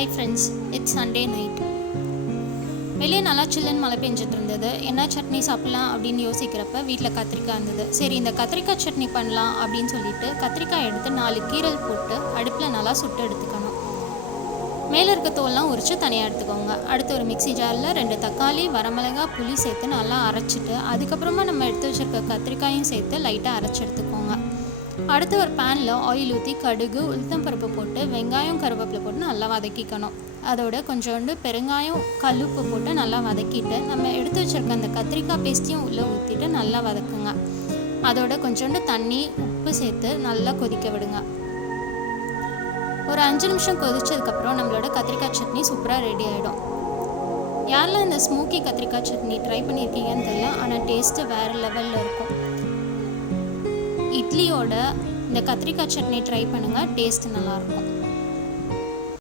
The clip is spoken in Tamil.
Hi friends, it's Sunday night. வெளியே நல்லா சில்லுன்னு மழை பெஞ்சிட்டு இருந்தது. என்ன சட்னி சாப்பிட்லாம் அப்படின்னு யோசிக்கிறப்ப வீட்டில் கத்திரிக்காய் இருந்தது. சரி, இந்த கத்திரிக்காய் சட்னி பண்ணலாம் அப்படின்னு சொல்லிட்டு கத்திரிக்காய் எடுத்து 4 கீரல் போட்டு அடுப்பில் நல்லா சுட்டு எடுத்துக்கணும். மேலே இருக்க தோல்லாம் உரித்து தனியாக எடுத்துக்கோங்க. அடுத்து ஒரு மிக்ஸி ஜாரில் 2 தக்காளி, வரமிளகாய், புளி சேர்த்து நல்லா அரைச்சிட்டு அதுக்கப்புறமா நம்ம எடுத்து வச்சுருக்க கத்திரிக்காயும் சேர்த்து லைட்டாக அரைச்சி எடுத்துக்கோங்க. அடுத்து ஒரு பேனில் ஆயில் ஊற்றி கடுகு, உளுத்தம்பருப்பு போட்டு வெங்காயம், கருவேப்பிலை போட்டு நல்லா வதக்கிக்கணும். அதோட கொஞ்சோண்டு பெருங்காயம், கல்லுப்பு போட்டு நல்லா வதக்கிட்டு நம்ம எடுத்து வச்சுருக்க அந்த கத்திரிக்காய் பேஸ்ட்டையும் உள்ளே ஊற்றிட்டு நல்லா வதக்குங்க. அதோட கொஞ்சோண்டு தண்ணி, உப்பு சேர்த்து நல்லா கொதிக்க விடுங்க. ஒரு 5 நிமிஷம் கொதிச்சதுக்கப்புறம் நம்மளோட கத்திரிக்காய் சட்னி சூப்பராக ரெடி ஆகிடும். யாரெல்லாம் இந்த ஸ்மோக்கி கத்திரிக்காய் சட்னி ட்ரை பண்ணியிருக்கீங்கன்னு தெரியல, ஆனால் டேஸ்ட்டு வேறு லெவலில் இருக்கும். இட்லியோட இந்த கத்திரிக்காய் சட்னி ட்ரை பண்ணுங்கள், டேஸ்ட்டு நல்லாயிருக்கும்.